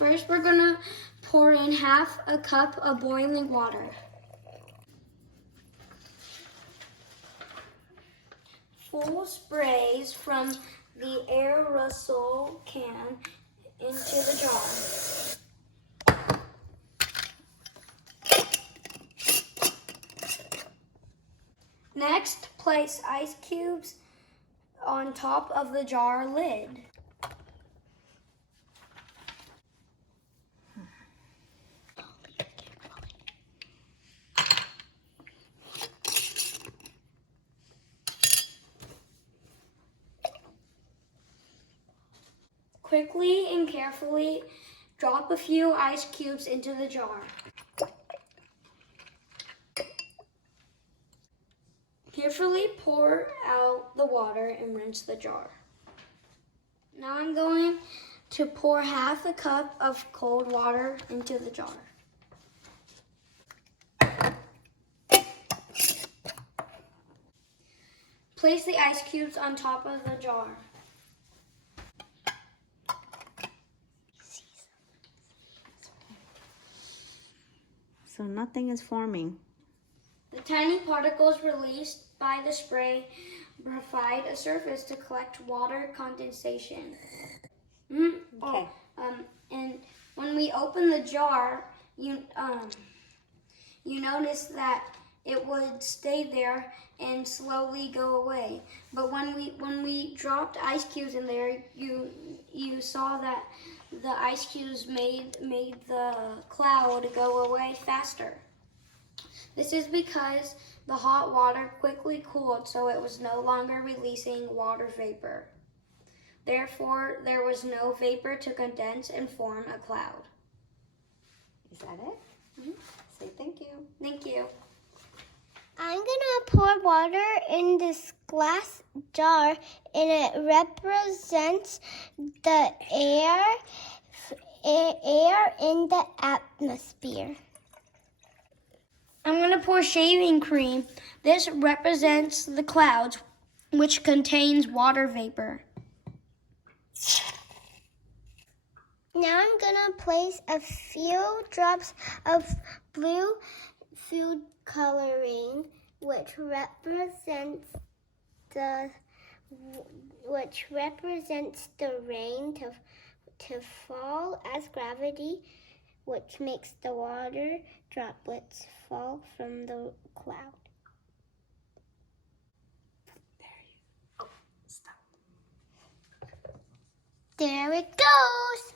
First, we're gonna pour in half a cup of boiling water. Full sprays from the aerosol can into the jar. Next, place ice cubes on top of the jar lid. Quickly and carefully drop a few ice cubes into the jar. Carefully pour out the water and rinse the jar. Now I'm going to pour half a cup of cold water into the jar. Place the ice cubes on top of the jar. So nothing is forming. The tiny particles released by the spray provide a surface to collect water condensation. Okay. And when we open the jar, you notice that it would stay there and slowly go away. But when we dropped ice cubes in there, you saw that the ice cubes made the cloud go away faster. This is because the hot water quickly cooled, so it was no longer releasing water vapor. Therefore, there was no vapor to condense and form a cloud. Is that it? Mm-hmm. Say thank you. Thank you. I'm gonna pour water in this glass jar, and it represents the air in the atmosphere. I'm going to pour shaving cream. This represents the clouds, which contains water vapor. Now I'm gonna place a few drops of blue food coloring, which represents the rain to fall as gravity, which makes the water droplets fall from the cloud. There it goes.